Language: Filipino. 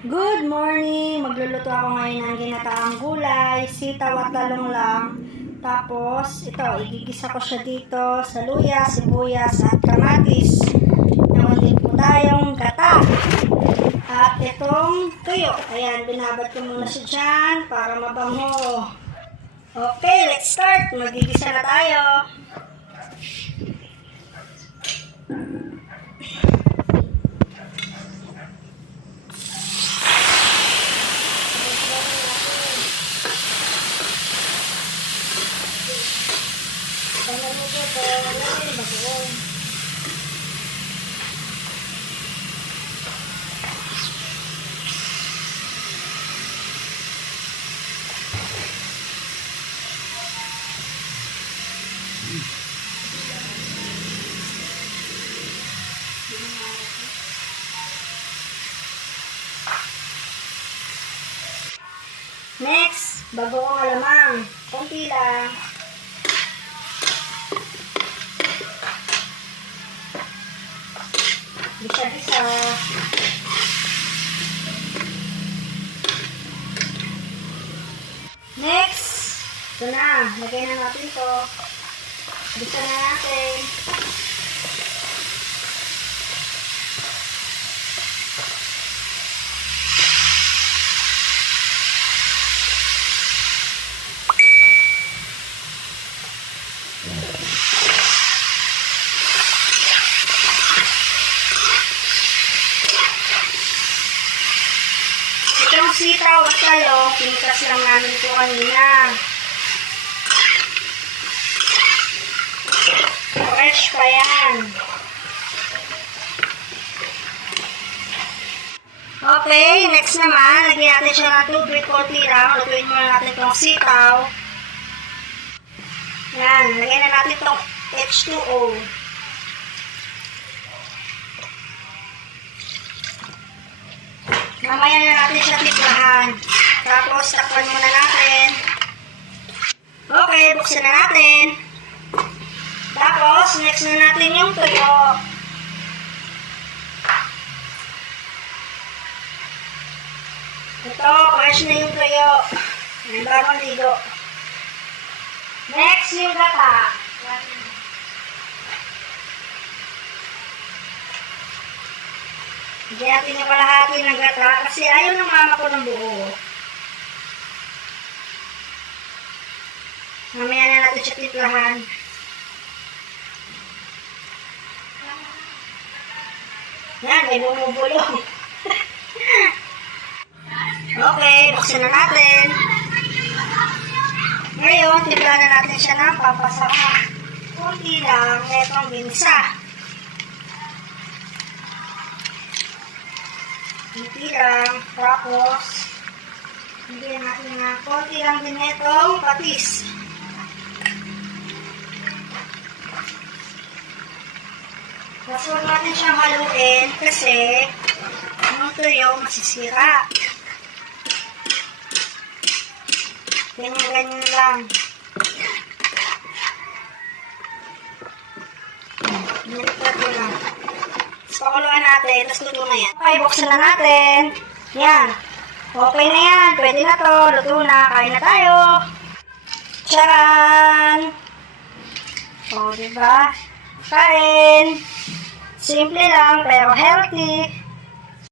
Good morning! Magluluto ako ngayon ng ginataang gulay, sitaw at talong lang. Tapos, ito, igigisa ko siya dito sa luya, sibuyas at kamatis. Naman din po tayong gata. At itong tuyo. Ayan, binabad ko muna siya dyan para mabango. Okay, let's start. Magigisa na tayo. Next, bagong alamang. Kunti lang. Bisa-bisa. Next, ito na. Lagay na natin ito. Bisa na natin. Itong sitaw at talong, pinitas lang namin ito kanina. Fresh pa yan. Okay, next naman, lagyan natin siya ng tubig, konti lang. Lutuin muna natin itong sitaw. Yan, lagyan na natin itong H2O. Mamaya na natin siya tiplahan. Tapos, takpan muna natin. Okay, buksan na natin. Tapos, next na natin yung tuyo. Ito, fresh na yung tuyo. May bagong ligo. Next, yung gata. Hindi natin yung kalahati ng gata kasi ayaw ng mama ko ng buo. Mamaya na natin siya tiplahan. Yan, may bumubulong. Okay, buksan na natin. Ngayon, tiplahan na natin siya ng papasarap. Kunti lang, netong ginsa. Kunti lang, tapos bigyan natin na konti lang din itong patis. Tapos huwag natin siyang haluin kasi yung tuyo masisira. Ganyan lang. Ganyan lang. Pakuluan natin, tapos luto na yan. Okay, buksan na natin. Yan. Okay na yan. Pwede na to. Luto na. Kain na tayo. Tcharan! O, diba? Kain. Simple lang, pero healthy.